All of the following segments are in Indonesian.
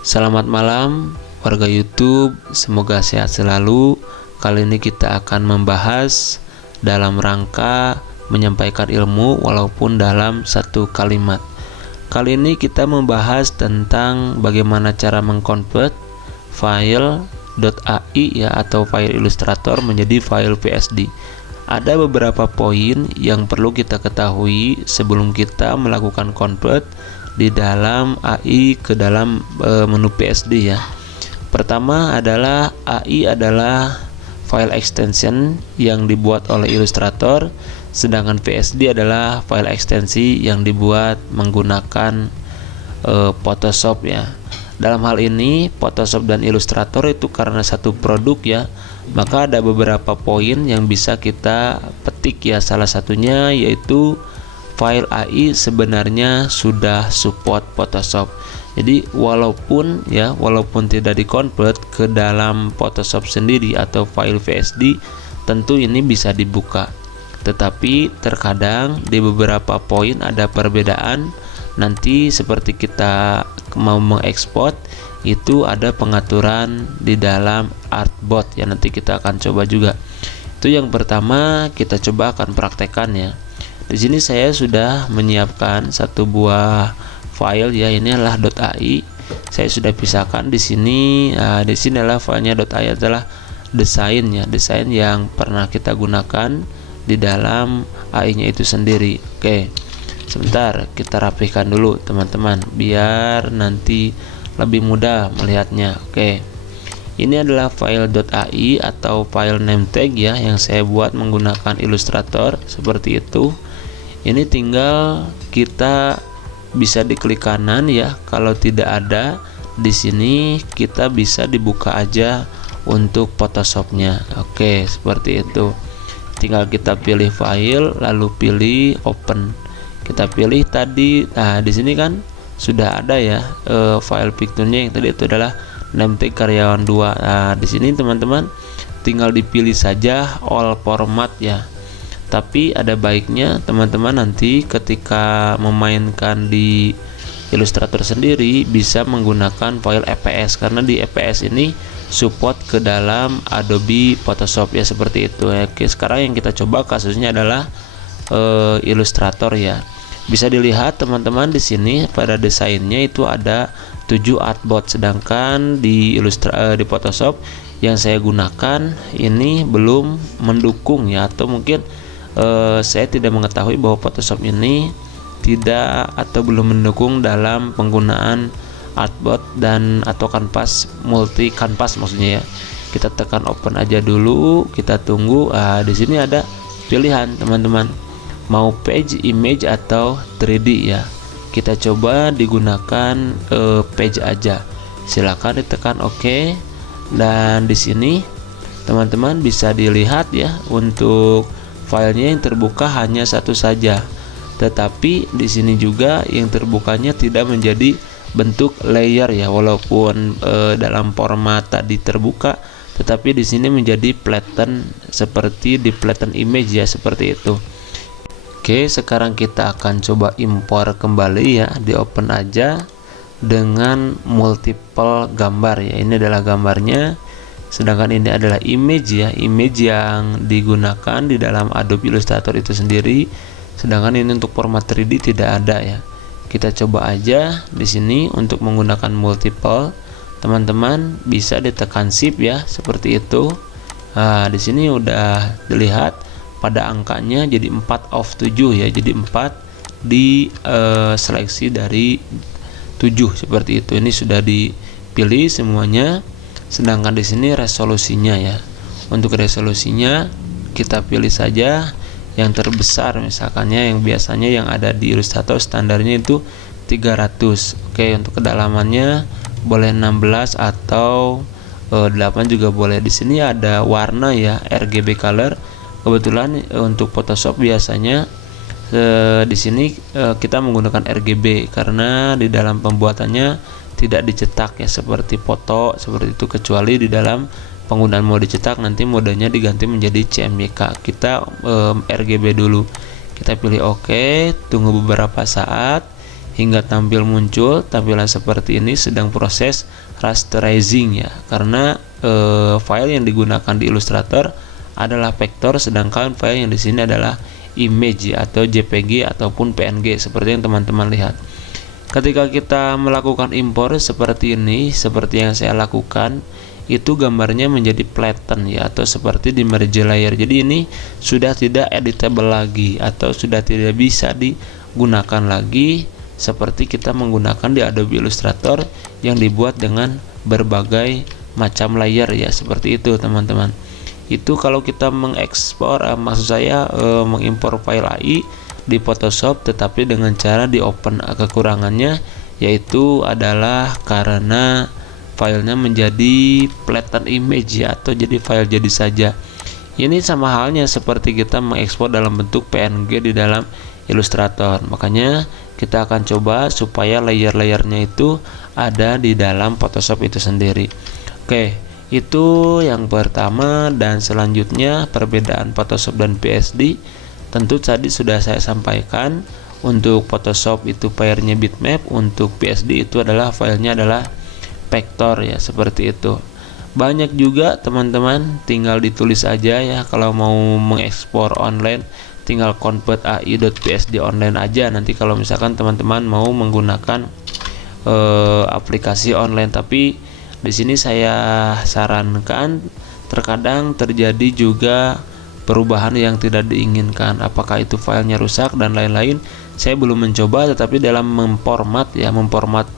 Selamat malam warga YouTube, semoga sehat selalu. Kali ini kita akan membahas dalam rangka menyampaikan ilmu walaupun dalam satu kalimat. Kali ini kita membahas tentang bagaimana cara mengkonvert file .ai ya atau file Illustrator menjadi file PSD. Ada beberapa poin yang perlu kita ketahui sebelum kita melakukan convert di dalam AI ke dalam menu PSD ya. Pertama adalah AI adalah file extension yang dibuat oleh Illustrator, sedangkan PSD adalah file ekstensi yang dibuat menggunakan Photoshop ya. Dalam hal ini Photoshop dan Illustrator itu karena satu produk ya, maka ada beberapa poin yang bisa kita petik ya. Salah satunya yaitu file AI sebenarnya sudah support Photoshop. Jadi walaupun tidak dikonvert ke dalam Photoshop sendiri atau file PSD, tentu ini bisa dibuka. Tetapi terkadang di beberapa poin ada perbedaan. Nanti seperti kita mau mengekspor itu ada pengaturan di dalam artboard ya, nanti kita akan coba juga. Itu yang pertama, kita coba akan praktekkan ya. Di sini saya sudah menyiapkan satu buah file ya, ini adalah .ai. Saya sudah pisahkan di sini. Di sini adalah filenya .ai adalah desain ya, desain yang pernah kita gunakan di dalam AI-nya itu sendiri. Oke. Sebentar, kita rapihkan dulu teman-teman biar nanti lebih mudah melihatnya. Oke. Ini adalah file .ai atau file name tag ya yang saya buat menggunakan Illustrator seperti itu. Ini tinggal kita bisa diklik kanan ya. Kalau tidak ada di sini kita bisa dibuka aja untuk Photoshopnya. Oke, seperti itu. Tinggal kita pilih file lalu pilih open. Kita pilih tadi, di sini kan sudah ada ya file picture-nya yang tadi itu adalah name tag karyawan 2. Di sini teman-teman tinggal dipilih saja all format ya. Tapi ada baiknya teman-teman nanti ketika memainkan di Illustrator sendiri bisa menggunakan file EPS, karena di EPS ini support ke dalam Adobe Photoshop ya, seperti itu ya. Oke, sekarang yang kita coba kasusnya adalah Illustrator ya. Bisa dilihat teman-teman di sini pada desainnya itu ada 7 artboard, sedangkan di Photoshop yang saya gunakan ini belum mendukung ya, atau mungkin saya tidak mengetahui bahwa Photoshop ini tidak atau belum mendukung dalam penggunaan artboard dan atau kanvas, multi kanvas maksudnya ya. Kita tekan open aja dulu, kita tunggu. Di sini ada pilihan teman-teman, mau page, image atau 3D ya. Kita coba digunakan page aja. Silakan ditekan OK. Dan di sini teman-teman bisa dilihat ya, untuk filenya yang terbuka hanya satu saja. Tetapi di sini juga yang terbukanya tidak menjadi bentuk layer ya, walaupun dalam format tadi terbuka, tetapi di sini menjadi flatten seperti di flatten image ya, seperti itu. Oke, sekarang kita akan coba impor kembali ya, di open aja dengan multiple gambar ya. Ini adalah gambarnya, sedangkan ini adalah image ya, image yang digunakan di dalam Adobe Illustrator itu sendiri. Sedangkan ini untuk format 3D tidak ada ya. Kita coba aja di sini untuk menggunakan multiple. Teman-teman bisa ditekan shift ya, seperti itu. Di sini udah dilihat pada angkanya jadi 4/7 ya, jadi 4 di seleksi dari 7 seperti itu. Ini sudah dipilih semuanya. Sedangkan di sini resolusinya ya. Untuk resolusinya kita pilih saja yang terbesar, misalkannya yang biasanya yang ada di Illustrator standarnya itu 300. Oke, untuk kedalamannya boleh 16 atau 8 juga boleh. Di sini ada warna ya, RGB color. Kebetulan untuk Photoshop biasanya di sini kita menggunakan RGB karena di dalam pembuatannya tidak dicetak ya, seperti foto seperti itu, kecuali di dalam penggunaan mode cetak nanti modenya diganti menjadi CMYK. Kita RGB dulu. Kita pilih OK, tunggu beberapa saat hingga tampil muncul tampilan seperti ini sedang proses rasterizing ya, karena file yang digunakan di Illustrator adalah vektor, sedangkan file yang di sini adalah image ya, atau JPG ataupun PNG seperti yang teman-teman lihat. Ketika kita melakukan impor seperti ini, seperti yang saya lakukan, itu gambarnya menjadi flatten ya, atau seperti di merge layer. Jadi ini sudah tidak editable lagi atau sudah tidak bisa digunakan lagi seperti kita menggunakan di Adobe Illustrator yang dibuat dengan berbagai macam layer ya, seperti itu teman-teman. Itu kalau kita mengekspor, maksud saya mengimpor file AI di Photoshop, tetapi dengan cara di open. Kekurangannya yaitu adalah karena filenya menjadi flatten image ya, atau jadi file jadi saja. Ini sama halnya seperti kita mengekspor dalam bentuk PNG di dalam Illustrator. Makanya kita akan coba supaya layer-layernya itu ada di dalam Photoshop itu sendiri. Oke, itu yang pertama. Dan selanjutnya perbedaan Photoshop dan PSD tentu tadi sudah saya sampaikan. Untuk Photoshop itu filenya bitmap, untuk PSD itu adalah filenya adalah vektor ya, seperti itu. Banyak juga teman-teman, tinggal ditulis aja ya, kalau mau mengekspor online tinggal convert ai.psd online aja. Nanti kalau misalkan teman-teman mau menggunakan aplikasi online, tapi di sini saya sarankan terkadang terjadi juga perubahan yang tidak diinginkan, apakah itu filenya rusak dan lain-lain. Saya belum mencoba, tetapi dalam memformat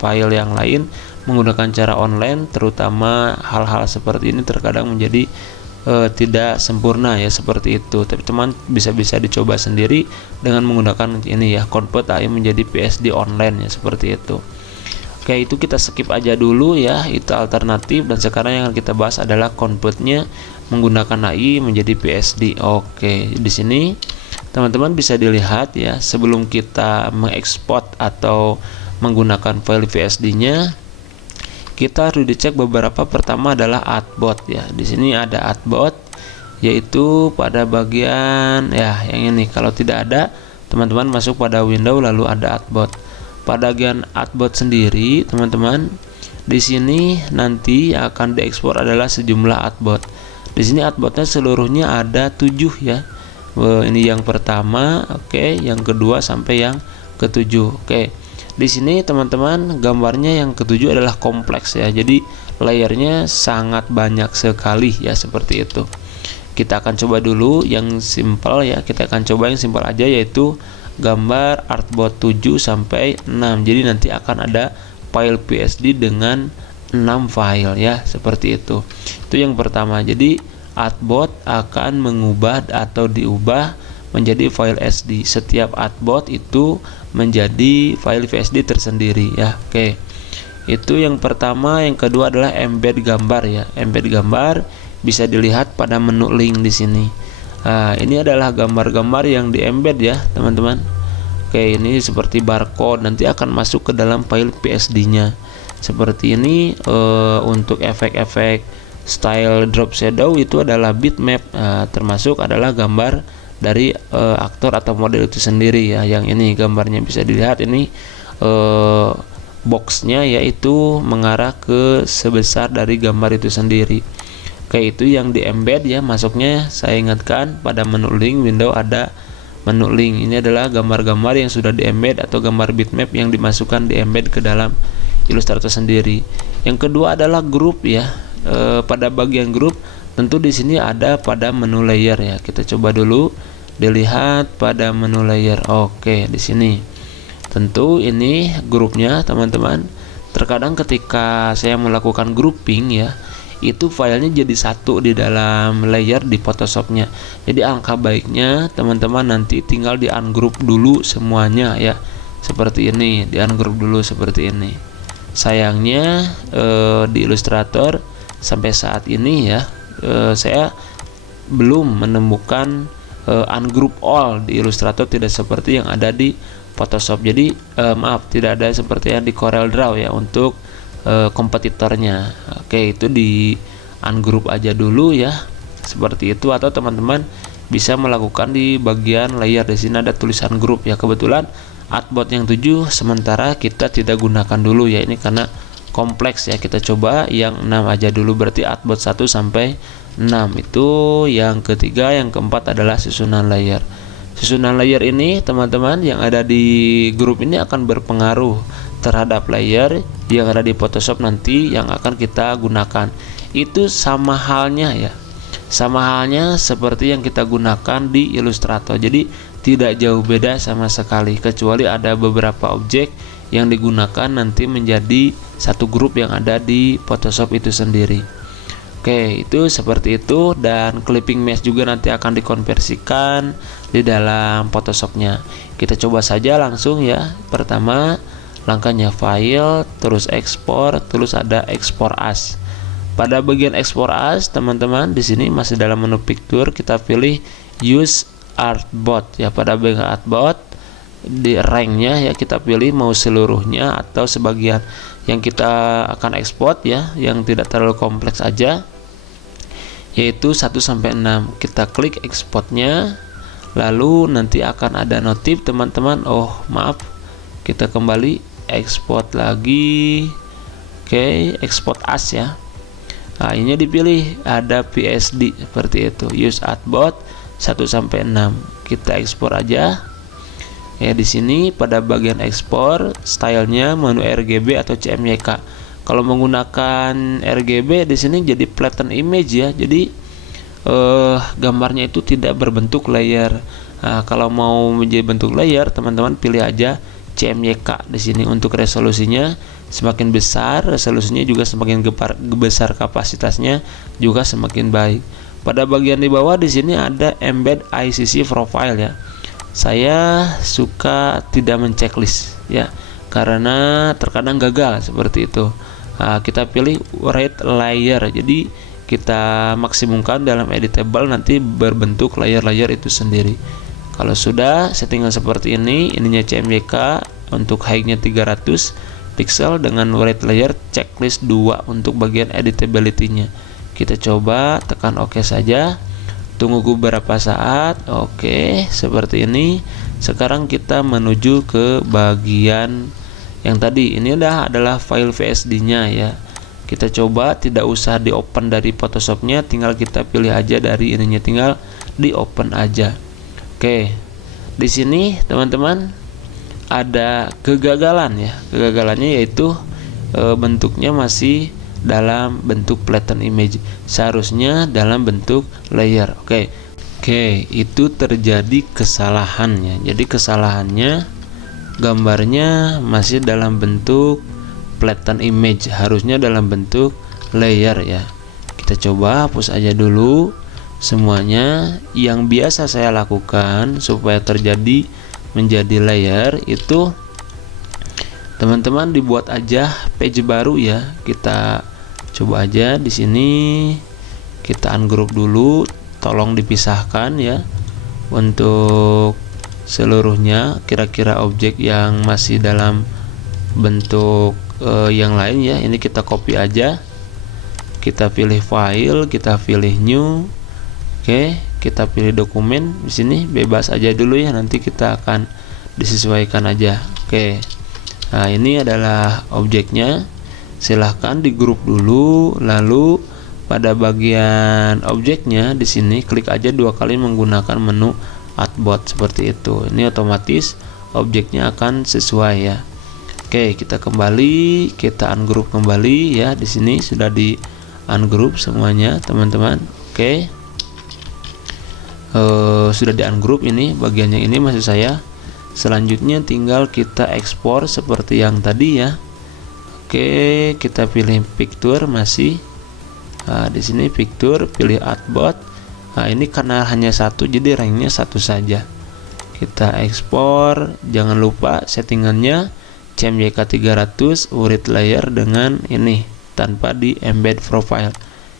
file yang lain menggunakan cara online, terutama hal-hal seperti ini terkadang menjadi tidak sempurna ya, seperti itu. Tapi teman bisa dicoba sendiri dengan menggunakan ini ya, convert AI menjadi PSD online ya, seperti itu. Oke, itu kita skip aja dulu ya, itu alternatif. Dan sekarang yang kita bahas adalah convertnya menggunakan AI menjadi PSD. Oke, di sini teman-teman bisa dilihat ya, sebelum kita mengekspor atau menggunakan file PSD-nya, kita harus dicek beberapa. Pertama adalah Artboard ya. Di sini ada Artboard, yaitu pada bagian ya yang ini. Kalau tidak ada, teman-teman masuk pada window lalu ada Artboard. Pada bagian Artboard sendiri, teman-teman, di sini nanti akan diekspor adalah sejumlah Artboard. Di sini Artboardnya seluruhnya ada 7 ya. Ini yang pertama, oke, yang kedua sampai yang ketujuh. Oke. Di sini teman-teman, gambarnya yang ketujuh adalah kompleks ya. Jadi layernya sangat banyak sekali ya, seperti itu. Kita akan coba dulu yang simple ya. Kita akan coba yang simple aja, yaitu gambar artboard 7 sampai 6. Jadi nanti akan ada file PSD dengan 6 file ya, seperti itu. Itu yang pertama. Jadi artboard akan mengubah atau diubah menjadi file SD. Setiap artboard itu menjadi file PSD tersendiri ya. Oke. Itu yang pertama. Yang kedua adalah embed gambar ya. Embed gambar bisa dilihat pada menu link di sini. Nah, ini adalah gambar-gambar yang di embed ya, teman-teman. Oke, ini seperti barcode, nanti akan masuk ke dalam file PSD-nya. Seperti ini. Untuk efek-efek style drop shadow itu adalah bitmap, termasuk adalah gambar dari aktor atau model itu sendiri ya. Yang ini gambarnya bisa dilihat, ini boxnya yaitu mengarah ke sebesar dari gambar itu sendiri. Oke, itu yang di embed ya, masuknya saya ingatkan pada menu link, window ada menu link. Ini adalah gambar-gambar yang sudah di embed atau gambar bitmap yang dimasukkan di embed ke dalam Illustrator sendiri. Yang kedua adalah group ya. Pada bagian grup tentu di sini ada pada menu layer ya. Kita coba dulu dilihat pada menu layer. Oke, di sini tentu ini grupnya teman-teman. Terkadang ketika saya melakukan grouping ya, itu filenya jadi satu di dalam layer di Photoshopnya. Jadi alangkah baiknya teman-teman nanti tinggal di ungroup dulu semuanya ya, seperti ini. Di ungroup dulu seperti ini. Sayangnya di Illustrator sampai saat ini ya, saya belum menemukan ungroup all di Illustrator, tidak seperti yang ada di Photoshop. Jadi maaf, tidak ada seperti yang di CorelDRAW ya untuk kompetitornya. Oke, itu di ungroup aja dulu ya, seperti itu. Atau teman-teman bisa melakukan di bagian layer, di sini ada tulisan group ya. Kebetulan artboard yang 7 sementara kita tidak gunakan dulu ya, ini karena kompleks ya. Kita coba yang 6 aja dulu, berarti artboard 1 sampai 6 itu yang ketiga. Yang keempat adalah susunan layer. Susunan layer ini teman-teman yang ada di grup ini akan berpengaruh terhadap layer yang ada di Photoshop nanti yang akan kita gunakan. Itu sama halnya ya, sama halnya seperti yang kita gunakan di Illustrator. Jadi tidak jauh beda sama sekali, kecuali ada beberapa objek yang digunakan nanti menjadi satu grup yang ada di Photoshop itu sendiri. Oke, itu seperti itu. Dan clipping mesh juga nanti akan dikonversikan di dalam Photoshopnya. Kita coba saja langsung ya. Pertama langkahnya file, terus ekspor, terus ada ekspor as. Pada bagian ekspor as teman-teman, di sini masih dalam menu picture, kita pilih use artboard ya. Pada bagian artboard di ranknya ya, kita pilih mau seluruhnya atau sebagian. Yang kita akan ekspor ya, yang tidak terlalu kompleks aja, yaitu 1 sampai 6. Kita klik ekspornya, lalu nanti akan ada notif teman-teman. Oh maaf, kita kembali ekspor lagi. Oke, ekspor as ya. Nah, ini dipilih ada PSD seperti itu, use artboard 1 sampai 6. Kita ekspor aja. Ya, di sini pada bagian ekspor stylenya menu RGB atau CMYK. Kalau menggunakan RGB di sini jadi flatten image ya. Jadi gambarnya itu tidak berbentuk layer. Nah, kalau mau menjadi bentuk layer, teman-teman pilih aja CMYK di sini. Untuk resolusinya semakin besar, resolusinya juga semakin besar, kapasitasnya juga semakin baik. Pada bagian di bawah di sini ada embed ICC profile ya. Saya suka tidak menceklis ya, karena terkadang gagal seperti itu. Nah, kita pilih write layer, jadi kita maksimumkan dalam editable, nanti berbentuk layer-layer itu sendiri. Kalau sudah settingan seperti ini, ininya CMYK untuk height-nya 300 pixel dengan write layer checklist 2 untuk bagian editability-nya. Kita coba tekan OK saja. Tunggu beberapa saat. Oke, seperti ini. Sekarang kita menuju ke bagian yang tadi. Ini adalah file VSD-nya ya. Kita coba tidak usah di open dari Photoshop-nya, tinggal kita pilih aja dari ininya, tinggal di open aja. Oke. Di sini teman-teman ada kegagalan ya. Kegagalannya yaitu bentuknya masih dalam bentuk flatten image, seharusnya dalam bentuk layer. Oke, itu terjadi kesalahannya. Jadi kesalahannya gambarnya masih dalam bentuk flatten image, harusnya dalam bentuk layer ya. Kita coba hapus aja dulu semuanya. Yang biasa saya lakukan supaya terjadi menjadi layer itu, teman-teman dibuat aja page baru ya. Kita coba aja di sini, kita ungroup dulu, tolong dipisahkan ya untuk seluruhnya. Kira-kira objek yang masih dalam bentuk yang lain ya, ini kita copy aja. Kita pilih file, kita pilih new. Oke, kita pilih dokumen. Di sini bebas aja dulu ya, nanti kita akan disesuaikan aja. Oke. Nah, ini adalah objeknya. Silahkan di grup dulu, lalu pada bagian objeknya di sini klik aja 2 kali menggunakan menu artboard seperti itu. Ini otomatis objeknya akan sesuai ya. Oke, kita kembali, kita ungroup kembali ya. Di sini sudah di ungroup semuanya, teman-teman. Oke. Sudah di ungroup ini, bagian yang ini maksud saya. Selanjutnya tinggal kita ekspor seperti yang tadi ya. Oke, kita pilih picture masih. Nah, di sini picture, pilih artboard. Nah, ini karena hanya satu, jadi ranknya 1 saja. Kita ekspor. Jangan lupa settingannya CMYK 300 write layer dengan ini tanpa di embed profile.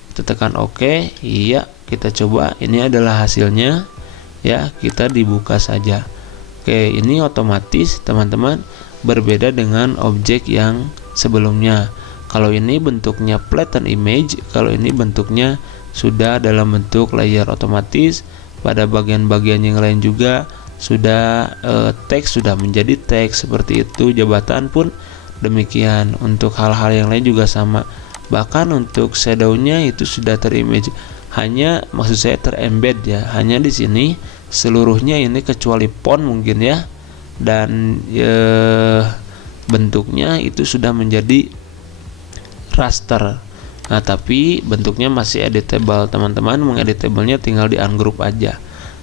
Kita tekan OK. Iya, kita coba. Ini adalah hasilnya ya. Kita dibuka saja. Oke, ini otomatis teman-teman berbeda dengan objek yang sebelumnya. Kalau ini bentuknya flatten image, kalau ini bentuknya sudah dalam bentuk layer, otomatis pada bagian-bagian yang lain juga sudah teks sudah menjadi teks seperti itu. Jabatan pun demikian. Untuk hal-hal yang lain juga sama. Bahkan untuk shadownya itu sudah terimage, hanya maksud saya terembed ya. Hanya di sini seluruhnya ini kecuali font mungkin ya, dan bentuknya itu sudah menjadi raster. Nah, tapi bentuknya masih editable. Teman-teman mengeditablenya tinggal di ungroup aja.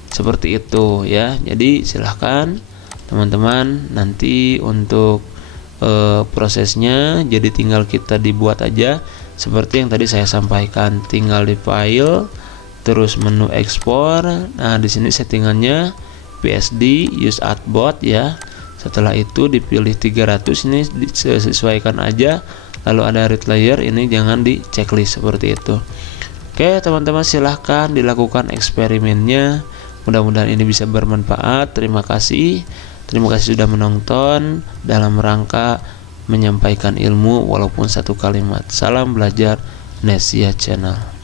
Seperti itu ya. Jadi silahkan teman-teman nanti untuk prosesnya, jadi tinggal kita dibuat aja seperti yang tadi saya sampaikan. Tinggal di file, terus menu ekspor. Nah, di sini settingannya PSD use artboard ya. Setelah itu dipilih 300, ini disesuaikan aja. Lalu ada read layer, ini jangan di checklist seperti itu. Oke teman-teman, silahkan dilakukan eksperimennya. Mudah-mudahan ini bisa bermanfaat. Terima kasih sudah menonton dalam rangka menyampaikan ilmu walaupun satu kalimat. Salam belajar Nesia Channel.